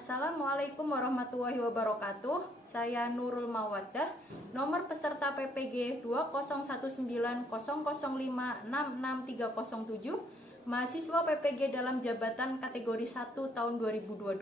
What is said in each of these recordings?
Assalamualaikum warahmatullahi wabarakatuh. Saya Nurul Mawaddah, nomor peserta PPG 200190056637, mahasiswa PPG dalam jabatan kategori 1 tahun 2022,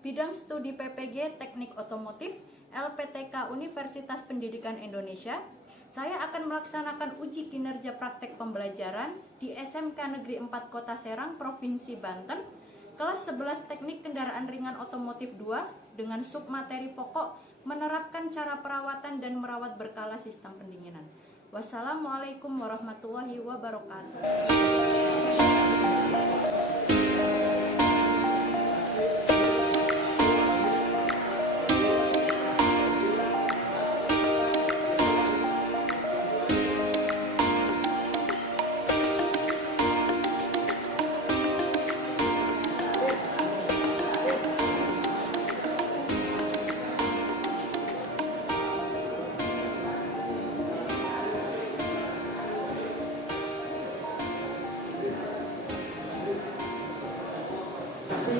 bidang studi PPG Teknik Otomotif, LPTK Universitas Pendidikan Indonesia. Saya akan melaksanakan uji kinerja praktek pembelajaran di SMK Negeri 4 Kota Serang, Provinsi Banten, kelas 11 Teknik Kendaraan Ringan Otomotif 2 dengan submateri pokok menerapkan cara perawatan dan merawat berkala sistem pendinginan. Wassalamualaikum warahmatullahi wabarakatuh.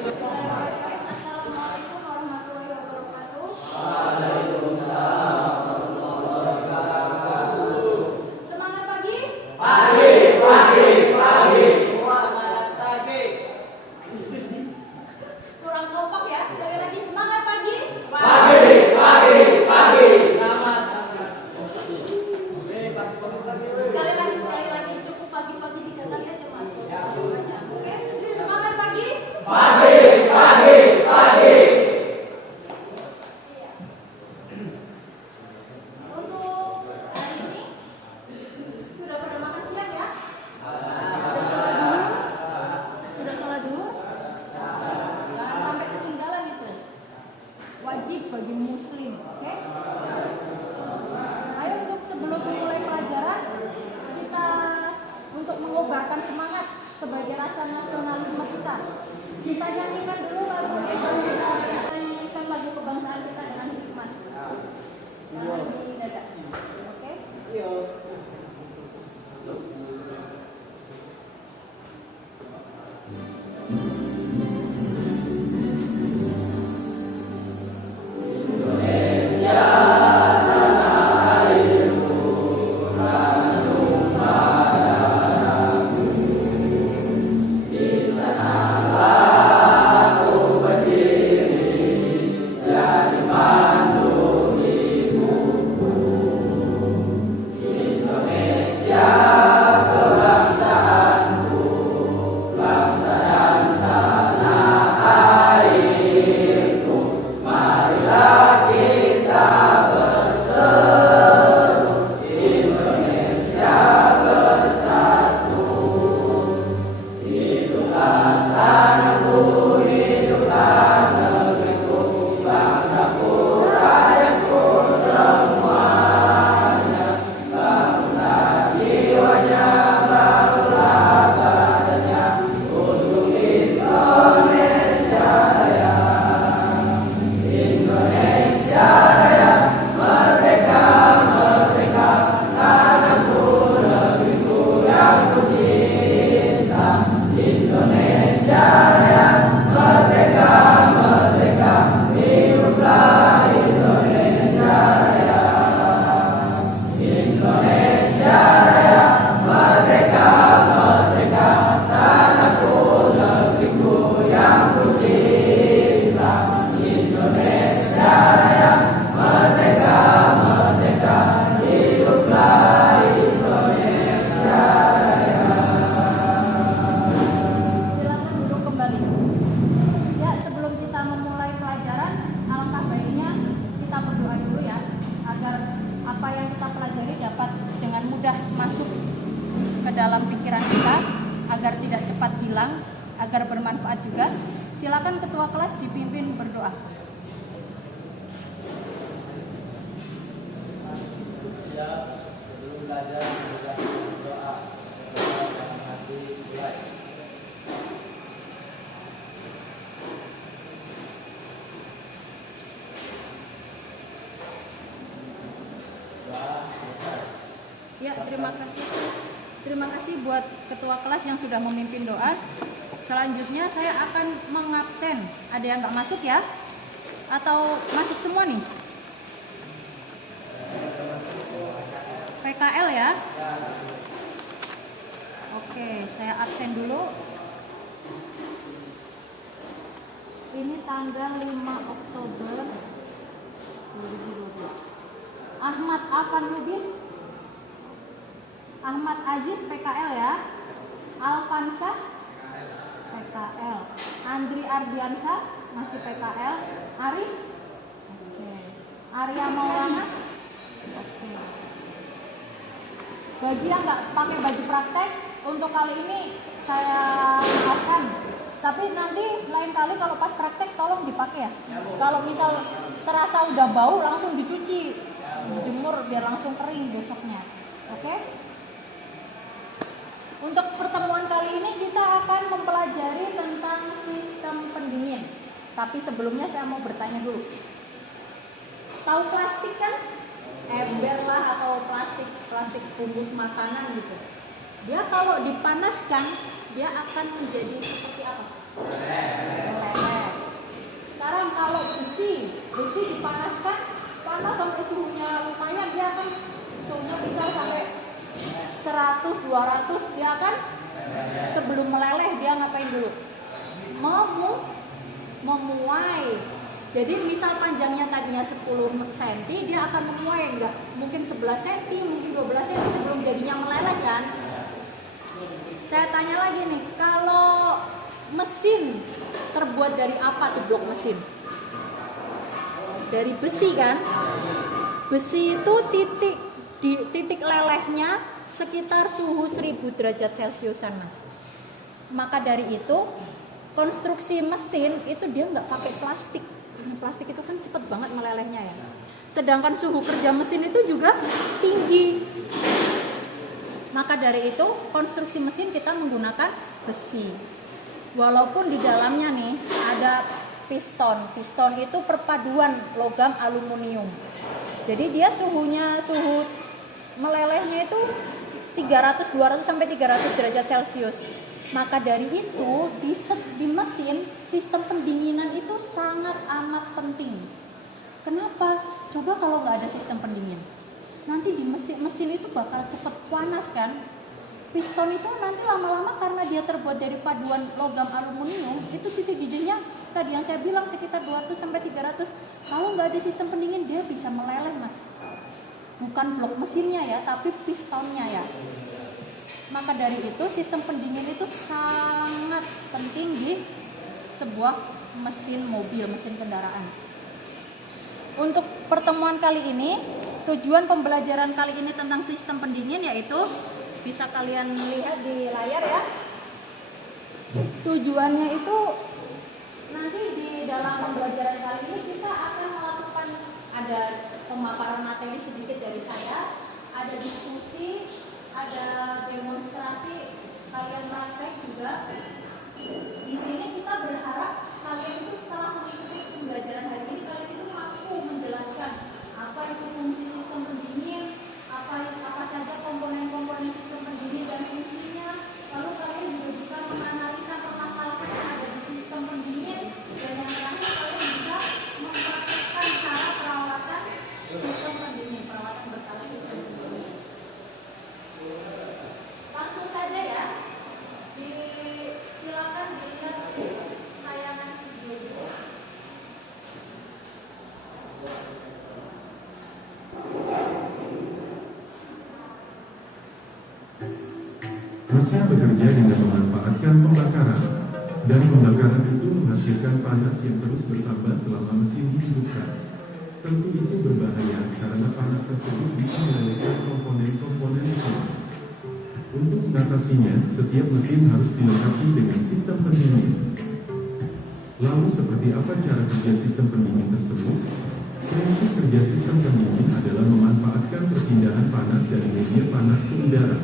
Assalamualaikum warahmatullahi wabarakatuh. Waalaikumsalam warahmatullahi wabarakatuh. Semangat pagi. Pagi. Selamat pagi. Kurang kompak ya. Sekali lagi semangat pagi. Pagi. Selamat Sekali lagi cukup pagi-pagi 3 kali aja Mas. Banyak. Oke. Semangat pagi. pagi. Untuk hari ini sudah pada makan siang ya? Sudah sholat duhur? Jangan sampai ketinggalan itu. Wajib bagi muslim, oke? Ayo untuk sebelum memulai pelajaran kita untuk mengobarkan semangat sebagai rasa nasionalisme kita nyanyikan dulu lagu nyanyikan lagu kebangsaan kita dengan hikmat. Jangan di dada, oke? Silakan duduk kembali. Ya, sebelum kita memulai pelajaran, alangkah baiknya kita berdoa dulu ya, agar apa yang kita pelajari dapat dengan mudah masuk ke dalam pikiran kita, agar tidak cepat hilang, agar bermanfaat juga. Silakan ketua kelas dipimpin berdoa. Sebelum belajar juga berdoa dalam hati mulai. Ya, terima kasih. Terima kasih buat ketua kelas yang sudah memimpin doa. Selanjutnya saya akan mengabsen. Ada yang nggak masuk ya? Atau masuk semua nih? PKL ya? Oke, saya absen dulu. Ini tanggal 5 Oktober 2022. Ahmad Afan Lubis, Ahmad Aziz PKL ya. Alfansyah PKL. Andri Ardiansyah masih PKL. Aris, oke. Arya Maulana, oke. Bagi yang nggak pakai baju praktek, untuk kali ini saya maafkan. Tapi nanti lain kali kalau pas praktek tolong dipakai ya. Kalau misal serasa udah bau langsung dicuci, dijemur biar langsung kering besoknya. Oke? Untuk pertemuan kali ini kita akan mempelajari tentang sistem pendingin. Tapi sebelumnya saya mau bertanya dulu. Tahu plastik kan? Ember lah atau plastik bungkus makanan gitu. Dia kalau dipanaskan dia akan menjadi seperti apa? Meleleh. Sekarang kalau besi dipanaskan, panas sampai suhunya lumayan, dia akan suhunya bisa sampai 100, 200, dia akan sebelum meleleh dia ngapain dulu? Memuai. Jadi misal panjangnya tadinya 10 cm, dia akan memuai, enggak mungkin 11 cm, mungkin 12 cm sebelum jadinya meleleh kan? Saya tanya lagi nih, kalau mesin terbuat dari apa tuh blok mesin? Dari besi kan? Besi itu titik lelehnya sekitar suhu 1000 derajat Celciusan mas. Maka dari itu konstruksi mesin itu dia nggak pakai plastik. Plastik itu kan cepet banget melelehnya ya. Sedangkan suhu kerja mesin itu juga tinggi. Maka dari itu konstruksi mesin kita menggunakan besi. Walaupun di dalamnya nih ada piston. Piston itu perpaduan logam aluminium. Jadi dia suhu melelehnya itu 200 sampai 300 derajat Celcius. Maka dari itu di mesin sistem pendinginan itu sangat amat penting. Kenapa? Coba kalau nggak ada sistem pendingin, nanti di mesin itu bakal cepet panas kan. Piston itu nanti lama-lama karena dia terbuat dari paduan logam aluminium, itu titik didihnya tadi yang saya bilang sekitar 200 sampai 300. Kalau nggak ada sistem pendingin dia bisa meleleh mas. Bukan blok mesinnya ya, tapi pistonnya ya. Maka dari itu sistem pendingin itu sangat penting di sebuah mesin mobil, mesin kendaraan. Untuk pertemuan kali ini, tujuan pembelajaran kali ini tentang sistem pendingin yaitu bisa kalian lihat di layar ya. Tujuannya itu nanti di dalam pembelajaran kali ini kita akan melakukan ada pemaparan materi sedikit dari saya, ada diskusi, ada demonstrasi, kalian praktek juga. Di sini kita berharap kalian itu setelah mengikuti pembelajaran hari ini kalian itu mampu menjelaskan apa itu fungsi sistem pendingin, apa saja komponen-komponen sistem pendingin dan fungsinya. Lalu kalian juga bisa menganalisa permasalahan yang ada di sistem pendingin, dan yang terakhir kalian bisa mempraktikkan cara perawatan sistem pendingin, perawatan berkala sistem pendingin. Langsung saja ya, silakan dilihat tayangan video dulu. Mesin bekerja dengan memanfaatkan pembakaran, dan pembakaran itu menghasilkan panas yang terus bertambah selama mesin dihidupkan. Tentu itu berbahaya karena panas tersebut bisa melelehkan komponen-komponen mesin. Untuk mengatasinya, setiap mesin harus dilengkapi dengan sistem pendingin. Lalu seperti apa cara kerja sistem pendingin tersebut? Prinsip kerja sistem pendingin adalah memanfaatkan perpindahan panas dari media panas ke udara.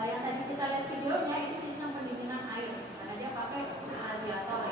Nah yang tadi kita lihat videonya itu sistem pendinginan air karena dia pakai radiator.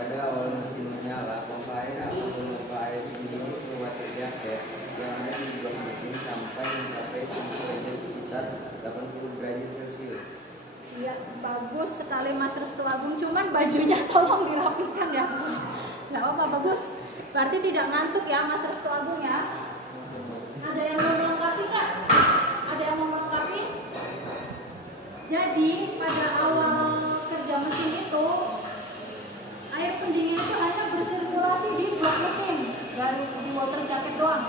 Pada awal mesin menyala, pompa air akan memompa air dingin ke water jaket yang ada di blok mesin sampai mencapai suhu derajat sekitar 80 derajat Celcius. Iya, bagus sekali Mas Restu Agung. Cuman bajunya tolong dirapikan ya. Nggak apa-apa, bagus. Berarti tidak ngantuk ya Mas Restu Agung ya. Ada yang mau melengkapi nggak? Ada yang mau melengkapi? Jadi pada awal kerja mesin itu air pendingin itu hanya bersirkulasi di blok mesin, dari di water jacket doang.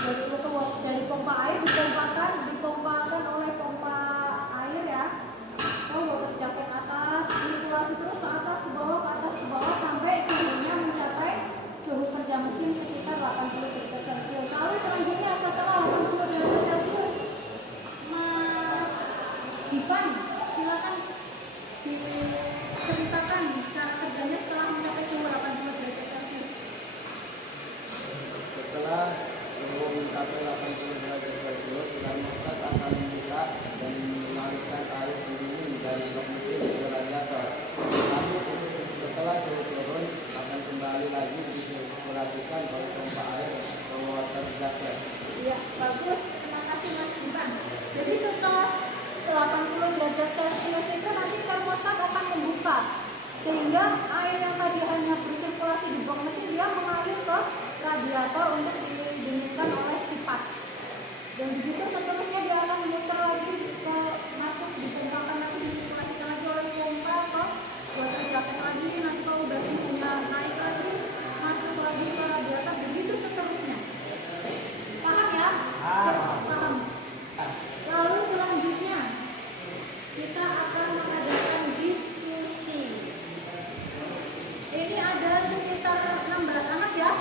Dari pompa air dipompakan oleh pompa air ya. Water jacket atas, sirkulasi terus ke atas, ke bawah, sampai suhunya mencapai suhu kerja mesin sekitar 80 derajat Celcius. Lalu selanjutnya setelah 80 derajat Celcius, Mas Dipan, silakan diceritakan cara kerjanya setelah mencapai suhu 80 derajat Celcius. Setelah suhu mencapai 80 derajat Celcius, termostatat akan membuka dan mengalirkan air dingin dari blok mesin ke radiator. Lalu setelah suhu turun akan kembali lagi disirkulasikan oleh pompa air ke water jacket. Iya, bagus. Terima kasih Mas Dipan. Jadi setelah 80 derajat Celcius itu nanti termostat akan membuka, sehingga air yang tadi hanya bersirkulasi di blok mesin dia mengalir ke radiator untuk didinginkan oleh kipas. Dan begitu seterusnya dia akan memutar lagi ke masuk ditembakkan lagi, disirkulasikan lagi oleh pompa ke water jacket lagi. Nanti kalau udah suhunya naik lagi masuk lagi ke radiator, begitu seterusnya. Paham ya? Paham. Lalu selanjutnya kita akan mengadakan diskusi. Ini ada sekitar 16 anak ya.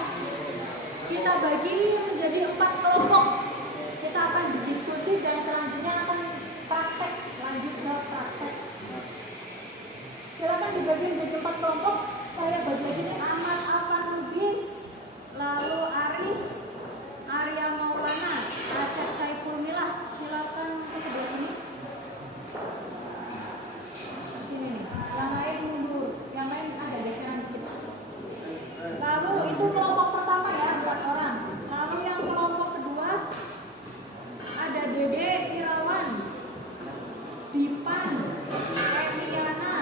Kita bagi menjadi 4 kelompok. Kita akan berdiskusi dan selanjutnya akan praktek, lanjut ke praktek. Silakan dibagi menjadi 4 kelompok. Saya bagi ini Ahmad Afan Lubis, lalu Aris, Arya Maulana, Asep Saiful Milah. Silakan ke sebelah sini. Sini. Yang lain mundur, yang lain ada geseran dikit. Lalu itu kelompok pertama ya, 4 orang. Lalu yang kelompok kedua ada Dede Irawan, Dipan, Eliana,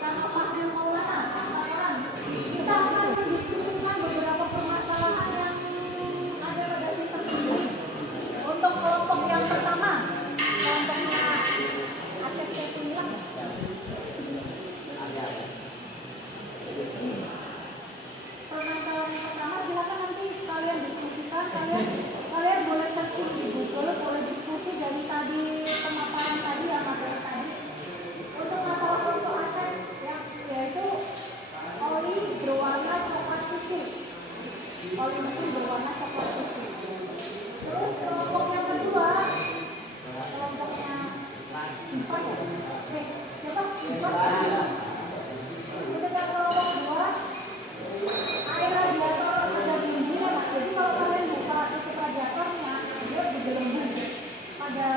sama Fahil Maulana, 4 orang. Kita akan mendiskusikan beberapa permasalahan yang ada pada sistem ini. Untuk kelompok yang pertama, kelompoknya Asep Saiful Milah. Permasalahan yang pertama, silakan nanti kalian diskusikan. Kalian boleh searching di Google, boleh diskusi dari tadi pemaparan tadi ya, materi tadi. Untuk masalah kelompok Asep yaitu oli berwarna coklat susu. Oli mesin berwarna coklat susu. Terus kelompok yang kedua, kelompoknya Dipan ya. Coba Dipan. Ketika kelompok kedua, air radiator ada bunyinya, Pak. Jadi kalau kalian buka tutup radiatornya, dia bergelembung. Pada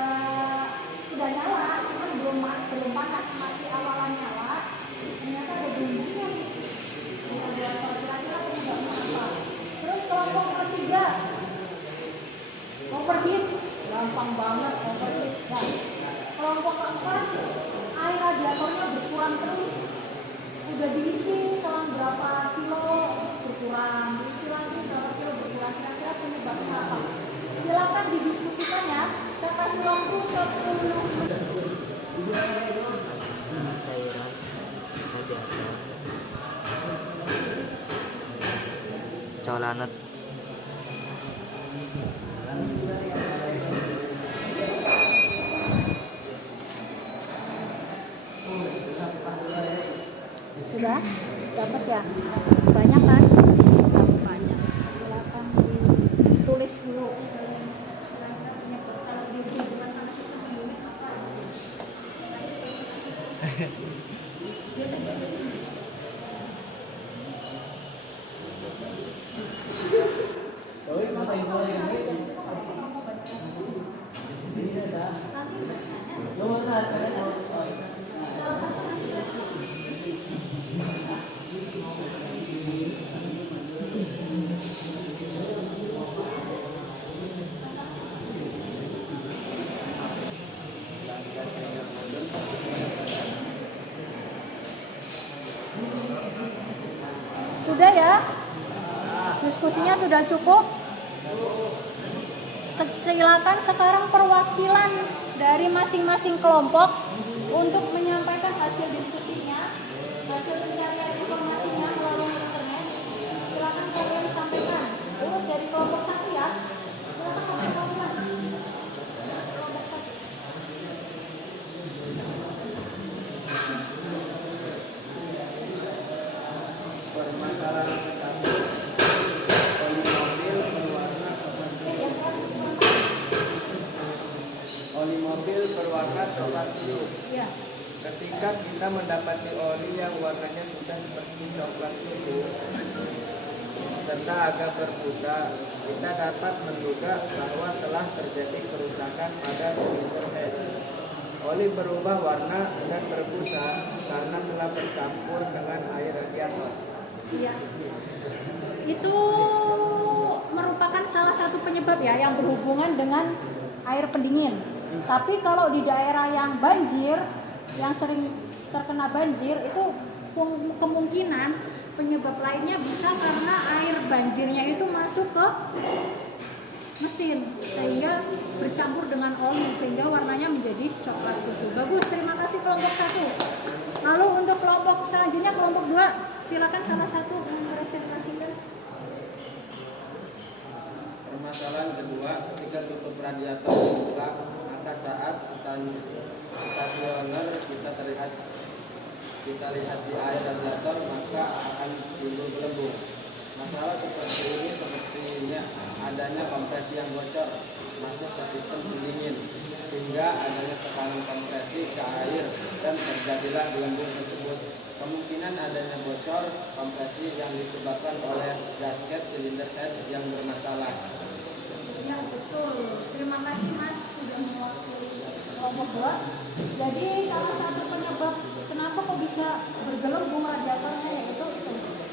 sudah nyala, cuman belum panas, masih awalan nyala. Ternyata ada bunyinya nih di radiator. Kira-kira penyebabnya apa? Terus kelompok ketiga, overheat, gampang banget overheat. Nah, kelompok keempat, air radiatornya berkurang terus. Udah diisi selang berapa kilo berkurang, diisi lagi berapa kilo berkurang, kira-kira penyebabnya apa? Silakan didiskusikan ya. Saya kasih waktu 10 menit. Colanat Sudah? Dapat ya? Banyak kan? Banyak. Silakan ditulis dulu. Kalau dihubungkan sama sistem unit apa? Sudah ya? Diskusinya sudah cukup? Silakan sekarang perwakilan dari masing-masing kelompok untuk menyampaikan hasil diskusinya, hasil pencarian informasinya melalui internet. Silakan kalian sampaikan. Urut dari kelompok 1 ya. Silakan perwakilan. Kelompok 1. Permasalahan satu, oli mobil berwarna coklat biru. Ya. Ketika kita mendapati oli yang warnanya sudah seperti coklat susu serta agak berbusa, kita dapat menduga bahwa telah terjadi kerusakan pada silinder head. Oli berubah warna dan berbusa karena telah bercampur dengan air radiator. Iya. Itu merupakan salah satu penyebab ya yang berhubungan dengan air pendingin. Tapi kalau di daerah yang banjir, yang sering terkena banjir, itu kemungkinan penyebab lainnya bisa karena air banjirnya itu masuk ke mesin sehingga bercampur dengan oli sehingga warnanya menjadi coklat susu. Bagus, terima kasih kelompok 1. Lalu untuk kelompok selanjutnya kelompok 2, silakan salah satu mempresentasikan. Permasalahan kedua, ketika tutup radiator dibuka, maka saat stasioner kita lihat di air radiator, maka akan timbul gelembung. Masalah seperti ini sepertinya adanya kompresi yang bocor masuk ke sistem pendingin sehingga adanya tekanan kompresi ke air dan terjadilah gelembung tersebut. Kemungkinan adanya bocor kompresi yang disebabkan oleh gasket silinder head yang bermasalah. Ya betul, terima kasih Mas sudah mewakili kelompok 2. Jadi salah satu penyebab kenapa kok bisa bergelembung radiatornya yaitu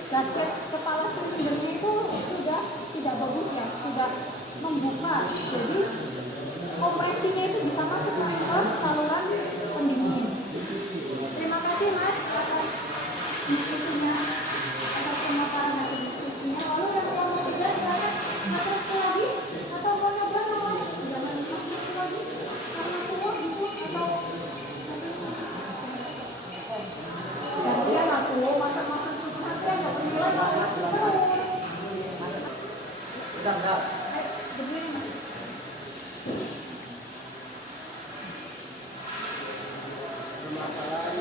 gasket kepala silindernya itu sudah tidak bagus ya, sudah membuka. Jadi kompresinya itu bisa masuk ke saluran pendingin. Terima kasih Mas atas diskusinya, atas pemaparan hasil diskusinya. Lalu yang kelompok 3 silakan atas lagi atau mau nyoba namanya? Jangan masuk lagi karena tua gitu atau gantian aku masak-masak sampai nggak penilai masak terus. Udah. Berdiri Mas. Permasalahan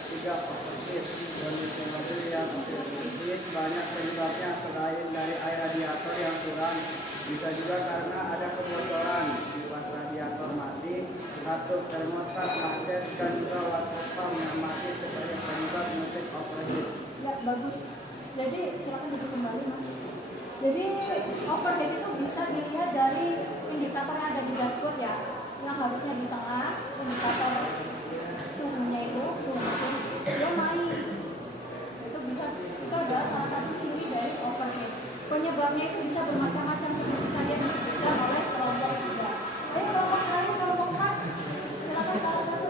ketiga, overheat. Kondisi mobil yang overheat banyak penyebabnya selain dari air radiator yang kurang, bisa juga karena ada kebocoran di pas radiator mati, satu termostat macet dan juga water pump yang mati sebagai penyebab mesin overheat. Ya bagus. Jadi silakan duduk kembali Mas. Jadi overheat itu bisa dilihat dari indikator yang ada di dashboard ya, yang harusnya di tengah indikator suhunya itu suhu mesin dia naik. Itu bisa itu adalah salah satu ciri dari overheat. Penyebabnya itu bisa bermacam-macam seperti tadi yang disebutkan oleh kelompok 3. Ayo kelompok lain, kelompok 4. Silakan salah satu.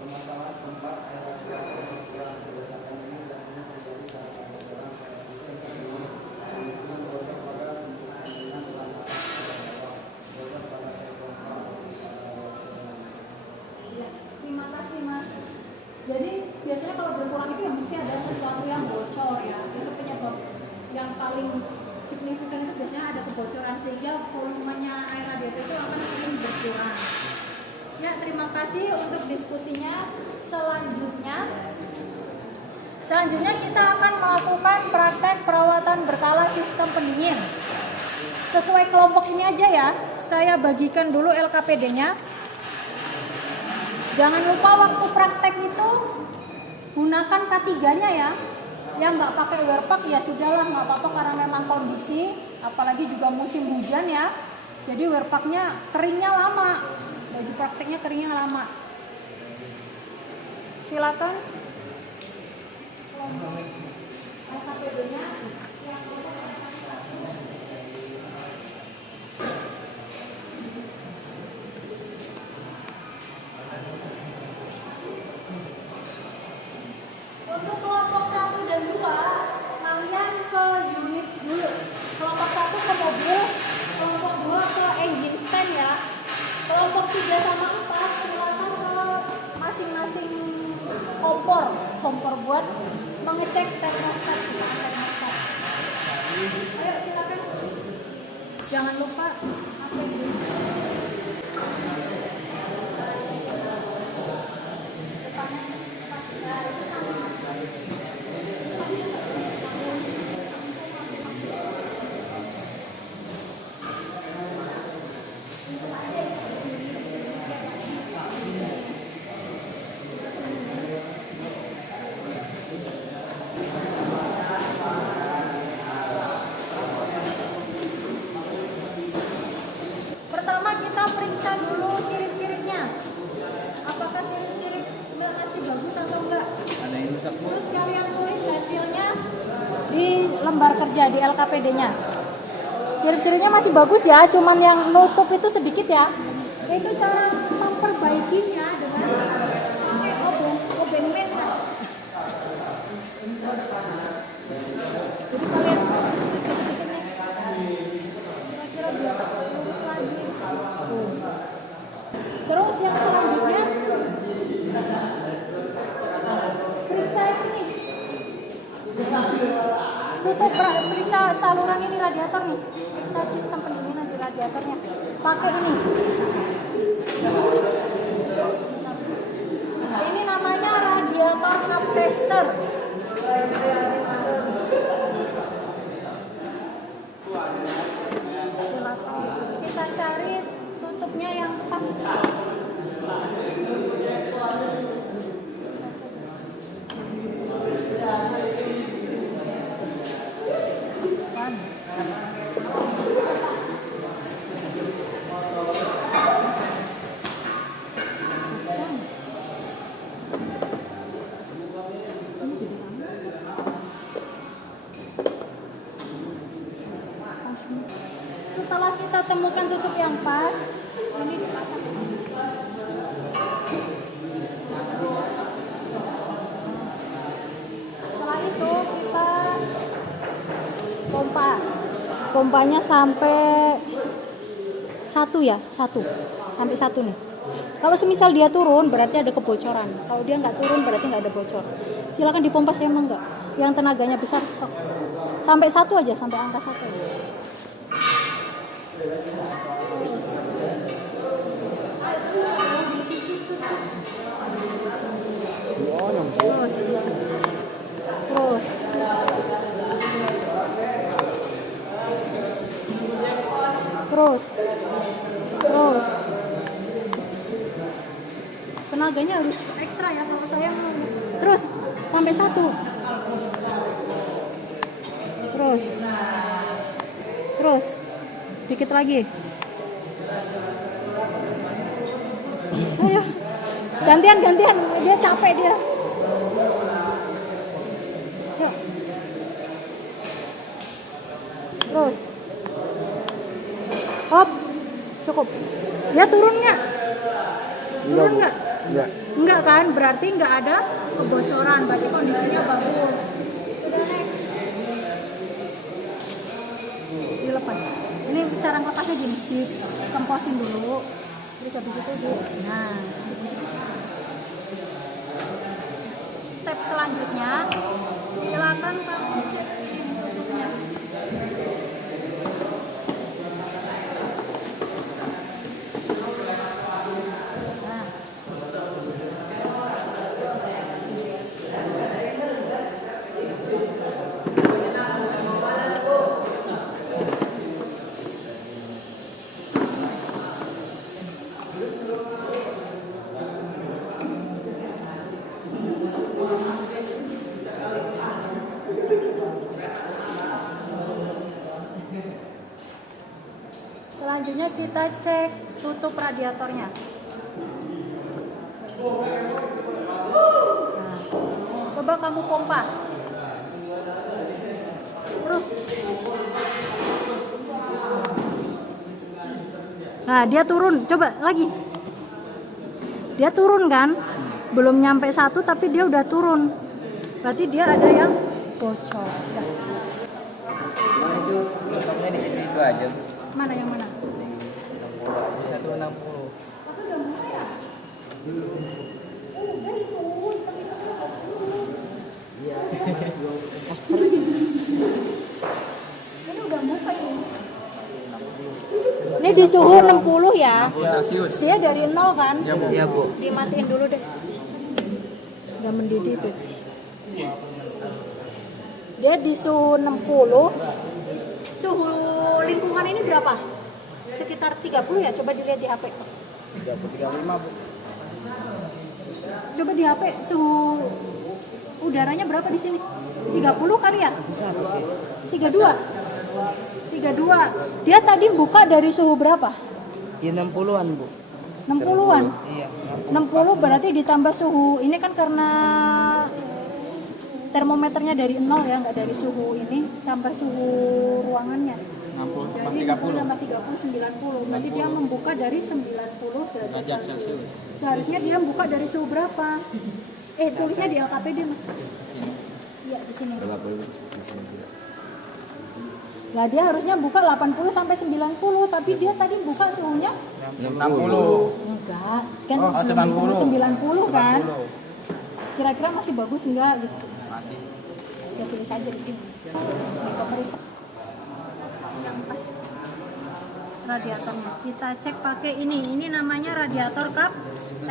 Permasalahan keempat, air radiator yang kerusakan ini biasanya terjadi karena kebocoran kemungkinan bocor pada kemungkinan bocor pada sel pompa. Ya, terima kasih Mas. Jadi biasanya kalau berkurang itu ya mesti ada sesuatu yang bocor ya. Itu penyebab yang paling signifikan itu biasanya ada kebocoran sehingga volumenya air radiator itu akan sering berkurang. Ya, terima kasih untuk diskusinya. Selanjutnya kita akan melakukan praktek perawatan berkala sistem pendingin. Sesuai kelompok ini aja ya. Saya bagikan dulu LKPD-nya. Jangan lupa waktu praktek itu gunakan K3-nya ya. Yang nggak pakai wearpack ya sudahlah, nggak apa-apa karena memang kondisi, apalagi juga musim hujan ya. Jadi wearpacknya keringnya lama, baju prakteknya keringnya lama. Silakan. LKPD-nya yang untuk kelompok 1 mesin kompor buat mengecek termostat. Ayo silakan. Jangan lupa APD. Pertama kita periksa dulu sirip-siripnya. Apakah sirip-siripnya masih bagus atau enggak? Ada yang rusak Bu? Terus kalian tulis hasilnya di lembar kerja di LKPD-nya. Sirip-siripnya masih bagus ya, cuman yang nutup itu sedikit ya. Itu cara memperbaikinya dengan pakai oben matras. Jadi kalian sedikit-sedikit nih. Kira-kira biar lurus lagi. Tuh. Terus yang selanjutnya periksa ini. Tutup periksa saluran ini radiator nih. Periksa sistem pendinginan di radiatornya. Pakai ini. Ini namanya radiator cup tester. Silakan kita cari tutupnya yang pas. Setelah kita temukan tutup yang pas, ini dipasang. Setelah itu kita pompanya sampai satu sampai satu nih. Kalau semisal dia turun berarti ada kebocoran. Kalau dia nggak turun berarti nggak ada bocor. Silakan dipompa sih emang nggak. Yang tenaganya besar sok. Sampai satu aja, sampai angka 1. Terus tenaganya harus ekstra ya kalau saya mau. Terus sampai 1. Terus dikit lagi. Ayo gantian dia capek dia. Yuk. Terus hop, cukup. Dia turun nggak? Turun nggak? Enggak kan, berarti nggak ada kebocoran, berarti kondisinya bagus. Sudah next. Dilepas. Ini cara ngelepasnya gini, dikemposin dulu. Terus habis itu nah. Step selanjutnya, silakan kamu cek tutupnya. Selanjutnya kita cek tutup radiatornya. Nah, coba kamu pompa. Terus. Nah, dia turun. Coba lagi. Dia turun kan? Belum nyampe 1 tapi dia udah turun. Berarti dia ada yang bocor. Ya. Nah, itu tutupnya di situ itu aja. Mana yang mana? 160. Aku udah mulai ya? Udah itu Ini di suhu 60 ya. 60 Celcius. Dia dari 0 kan? Iya, Bu. Iya, Bu. Dimatiin dulu deh. Udah mendidih tuh. Dia di suhu 60. Suhu lingkungan ini berapa? Sekitar 30 ya? Coba dilihat di HP. 35, Bu. Coba di HP suhu udaranya berapa di sini? 30 kali ya? Bisa pakai. 32. 32. Dia tadi buka dari suhu berapa? Ya 60-an, Bu. 60-an. Iya. 60 berarti ditambah suhu. Ini kan karena termometernya dari 0 ya, nggak dari suhu ini, tambah suhu ruangannya. 60 tambah Jadi 30. tambah 30 90. Berarti dia membuka dari 90 derajat Derajat Celcius. Celcius. Seharusnya dia buka dari suhu berapa? Tulisnya di LKPD, Mas. Iya, di sini. Lah dia harusnya buka 80 sampai 90, tapi dia tadi buka suhunya 60. enggak. Kan Oh, 90. 90 kan? 90. Kira-kira masih bagus enggak gitu. Masih. Ya tulis aja di sini. Pemeriksa yang pas radiatornya. Kita cek pakai ini namanya radiator cup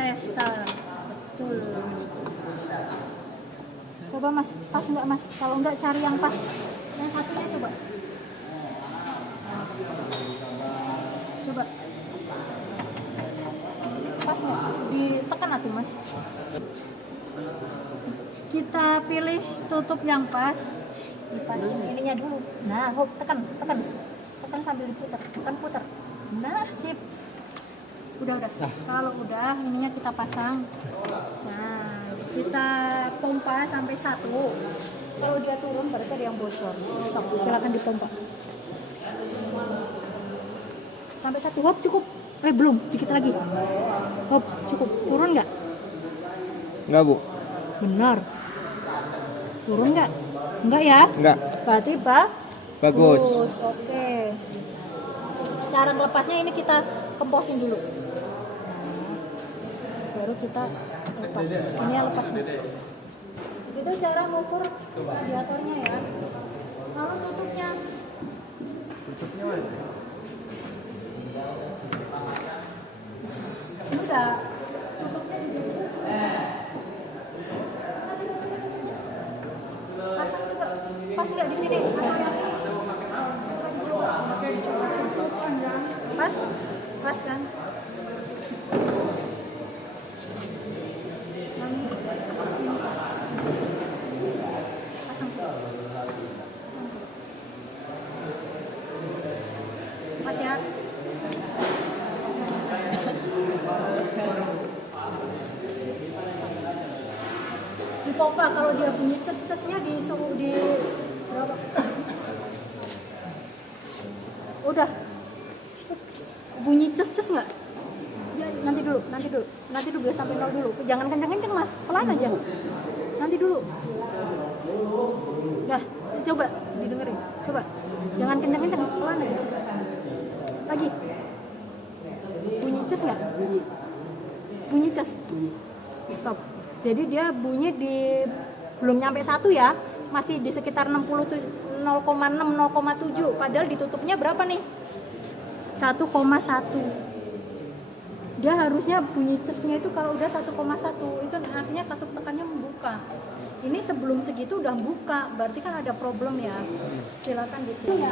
tester. Betul. Coba Mas, pas enggak Mas? Kalau enggak cari yang pas. Yang satunya coba. Coba. Pas nggak? Ditekan atuh Mas. Kita pilih tutup yang pas. Dipasin ininya dulu. Nah, hop, tekan sambil diputar. Tekan putar. Nah, sip. Udah. Kalau udah, ininya kita pasang. Nah, kita pompa sampai 1. Kalau dia turun berarti ada yang bocor. Sok, silakan dipompa. Sampai 1 hop cukup. Belum, dikit lagi. Hop, cukup. Turun nggak? Enggak, Bu. Benar. Turun nggak? Enggak ya? Enggak. Berarti Bagus. Oke. Cara melepasnya ini kita kemposin dulu. Baru kita lepas. Ini ya lepas Mas. Itu cara mengukur radiatornya ya. Kalau tutupnya. Enggak. Tutupnya di sini. Pasang juga. Pas nggak di sini? Pas kan? Pasang. Pas ya. Dipompa kalau dia bunyi ces-cesnya di suhu di berapa? Udah. Bunyi ces-ces nggak? Ya, nanti dulu biar sampai 0 dulu. Jangan kenceng-kenceng Mas, pelan aja. Nanti dulu. Dah, coba didengerin. Coba. Jangan kenceng-kenceng, pelan aja. Lagi. Bunyi ces nggak? Bunyi ces. Stop. Jadi dia bunyi di belum nyampe 1 ya, masih di sekitar 0,6 0,7. Padahal ditutupnya berapa nih? 1,1. Dia harusnya bunyi cesnya itu kalau udah 1,1 itu artinya katup tekannya membuka. Ini sebelum segitu udah buka, berarti kan ada problem ya. Silakan gitu ya.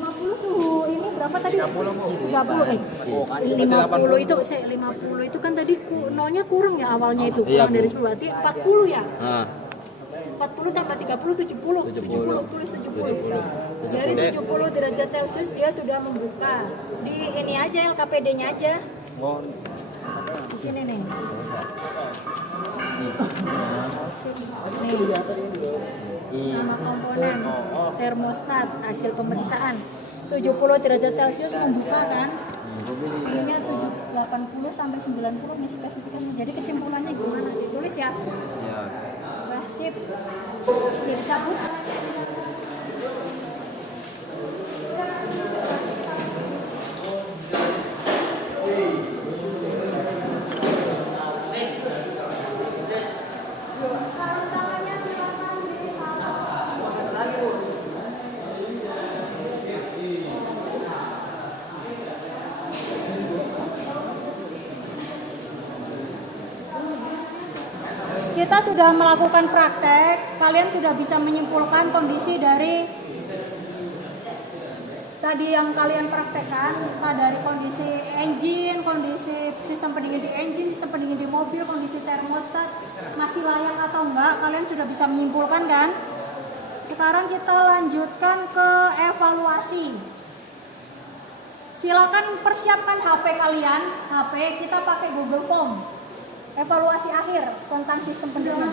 50 suhu ini berapa tadi? 30, Bu. 30 50 itu kan tadi nolnya kurang ya awalnya itu, Iya, kurang Bu. dari 10 berarti 40 ya. Nah, 40 tambah 30 70. 70 tulis 70. Dari 70 derajat Celcius dia sudah membuka. Di ini aja LKPD-nya aja. Di sini nih. Nih. Nama komponen termostat hasil pemeriksaan 70 derajat Celcius membuka kan. Ininya 80 sampai 90 nih spesifikasinya. Jadi kesimpulannya gimana? Ditulis ya. Wah, sip. Ini dicabut. kita sudah melakukan praktek, kalian sudah bisa menyimpulkan kondisi dari tadi yang kalian praktekkan, dari kondisi engine, kondisi sistem pendingin di engine, sistem pendingin di mobil, kondisi termostat masih layak atau enggak, kalian sudah bisa menyimpulkan kan? Sekarang kita lanjutkan ke evaluasi. Silakan persiapkan HP kalian, HP kita pakai Google Form. Evaluasi akhir tentang sistem pendingin.